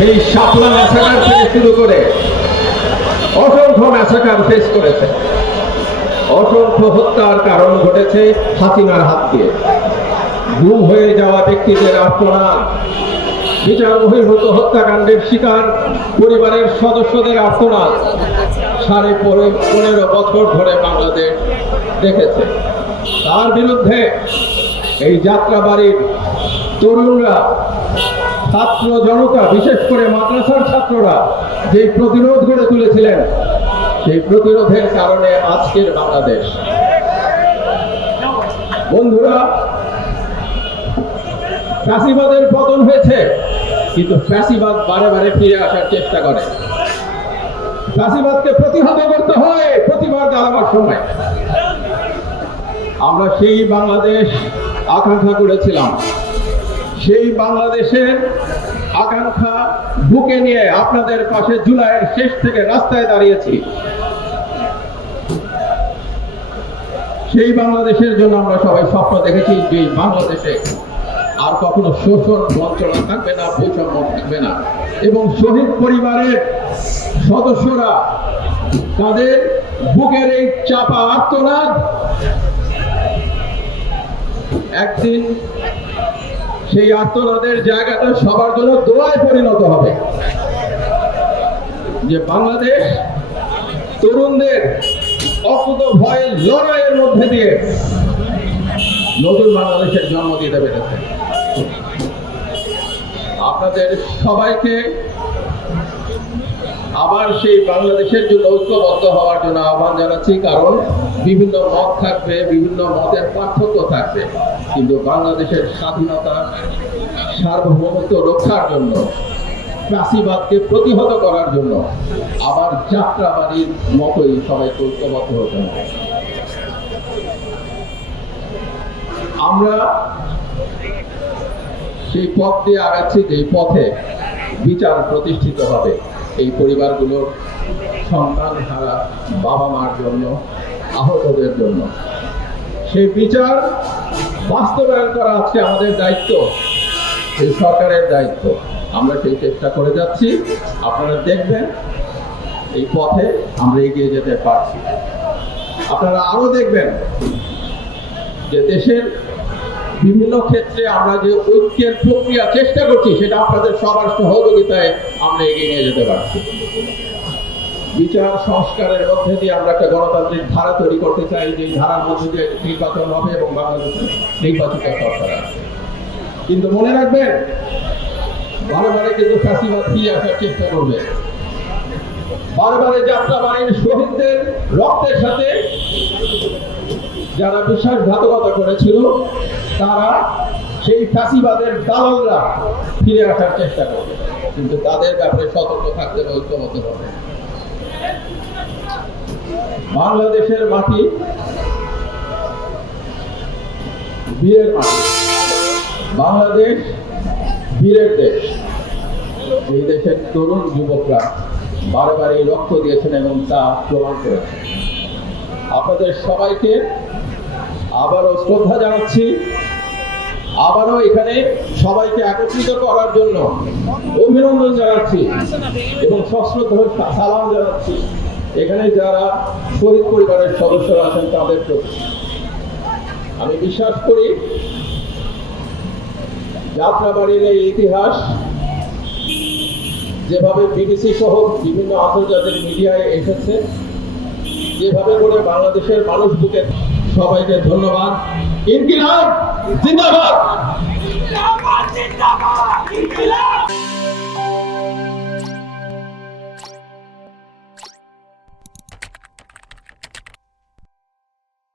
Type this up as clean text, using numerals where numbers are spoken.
সেই শাপলা ম্যাসাকার থেকে শুরু করে অসংখ্য ম্যাসাকার ফেস করেছে, অসংখ্য হত্যার কারণ ঘটেছে হাসিনার হাত দিয়ে। গুম হয়ে যাওয়া ব্যক্তিদের আর্তনাদ, বিচার বহির্ভূত হত্যাকাণ্ডের শিকার পরিবারের সদস্যদের আর্তনাদ 15.5 বছর ধরে বাংলাদেশ দেখেছে। তার বিরুদ্ধে এই যাত্রাবাড়ির তরুণরা, ছাত্র জনতা, বিশেষ করে মাদ্রাসার ছাত্ররা যে প্রতিরোধ গড়ে তুলেছিলেন, সেই প্রতিরোধের কারণে আজকের বাংলাদেশ। বন্ধুরা, ফ্যাসিবাদের পতন হয়েছে, কিন্তু ফ্যাসিবাদ বারে বারে ফিরে আসার চেষ্টা করে। ফ্যাসিবাদকে প্রতিহত করতে হয় প্রতিবার দাঁড়াবার সময়। আমরা সেই বাংলাদেশ আকাঙ্ক্ষা করেছিলাম, সেই বাংলাদেশের আকাঙ্ক্ষা বুকে নিয়ে আপনাদের পাশে জুলাইয়ের শেষ থেকে রাস্তায় দাঁড়িয়েছি। সেই বাংলাদেশের জন্য আমরা সবাই স্বপ্ন দেখেছি যে বাংলাদেশে আর কখনো শোষণ বঞ্চনা থাকবে না, বৈষম্য থাকবে না, এবং শহীদ পরিবারের সদস্যরা তাদের বুকের এই চাপা আর্তনাদ একদিন সেই আর্তনাদের জায়গাটা সবার জন্য দোয়ায় পরিণত হবে, যে বাংলাদেশ তরুণদের অকুত ভয়ের লড়াইয়ের মধ্যে দিয়ে নতুন বাংলাদেশের জন্ম দিতে পেরেছে। আপনাদের সবাইকে আবার সেই বাংলাদেশের জন্য ঐক্যবদ্ধ হওয়ার জন্য আহ্বান জানাচ্ছি। কারণ বিভিন্ন মত থাকবে, বিভিন্ন মতের পার্থক্য থাকবে, কিন্তু বাংলাদেশের স্বাধীনতা, সার্বভৌমত্ব রক্ষার জন্য, ফ্যাসিবাদকে প্রতিহত করার জন্য আবার যাত্রাবাড়ির মতোই সবাইকে ঐক্যবদ্ধ হতে হবে। আমরা সেই পথ দিয়ে আগাচ্ছি, যে পথে বিচার প্রতিষ্ঠিত হবে এই পরিবারগুলোর সন্তান হারা বাবা মার জন্য, আহতদের জন্য। সেই বিচার বাস্তবায়ন করা আজকে আমাদের দায়িত্ব, এই সরকারের দায়িত্ব। আমরা সেই চেষ্টা করে যাচ্ছি। আপনারা দেখবেন এই পথে আমরা এগিয়ে যেতে পারছি। আপনারা আরো দেখবেন যে দেশের বিভিন্ন ক্ষেত্রে আমরা যে ঐক্যের প্রক্রিয়া চেষ্টা করছি, সেটা আপনাদের সবার সহযোগিতায় আমরা এগিয়ে নিয়ে যেতে পারছি। বিচার সংস্কারের মধ্যে দিয়ে আমরা একটা গণতান্ত্রিক ধারা তৈরি করতে চাই, যে ধারার মধ্যে দিয়ে নির্বাচন হবে এবং বাংলাদেশের নির্বাচিত সরকার আছে। কিন্তু মনে রাখবেন, বারে বারে কিন্তু ফ্যাসিবাদ ফিরে আসার চেষ্টা করবে। বারে বারে যাত্রাবাড়ির শহীদদের রক্তের সাথে যারা বিশ্বাসঘাতকতা করেছিল, তারা সেই ফ্যাসিবাদের দালালরা ফিরে আসার চেষ্টা করবে। কিন্তু তাদের ব্যাপারে সতর্ক থাকতে হবে, ঐক্যবদ্ধ হবে। বাংলাদেশের মাটি বীরের মাটি, বাংলাদেশ বীরের দেশ। এই দেশের তরুণ যুবকরা বারে বারে রক্ত দিয়েছেন এবং তা প্রমাণ করেছেন। আপনাদের সবাইকে আবারও শ্রদ্ধা জানাচ্ছি, আবারও এখানে সবাইকে একত্রিত করার জন্য অভিনন্দন জানাচ্ছি এবং সশ্রদ্ধ সালাম জানাচ্ছি এখানে যারা শহীদ পরিবারের সদস্যরা আছেন তাদের প্রতি। আমি বিশ্বাস করি যাত্রাবাড়ির এই ইতিহাস যেভাবে বিবিসি সহ বিভিন্ন আন্তর্জাতিক মিডিয়ায় এসেছে, যেভাবে করে বাংলাদেশের মানুষ বুকে, সবাইকে ধন্যবাদ। ইনকিলাব জিন্দাবাদ।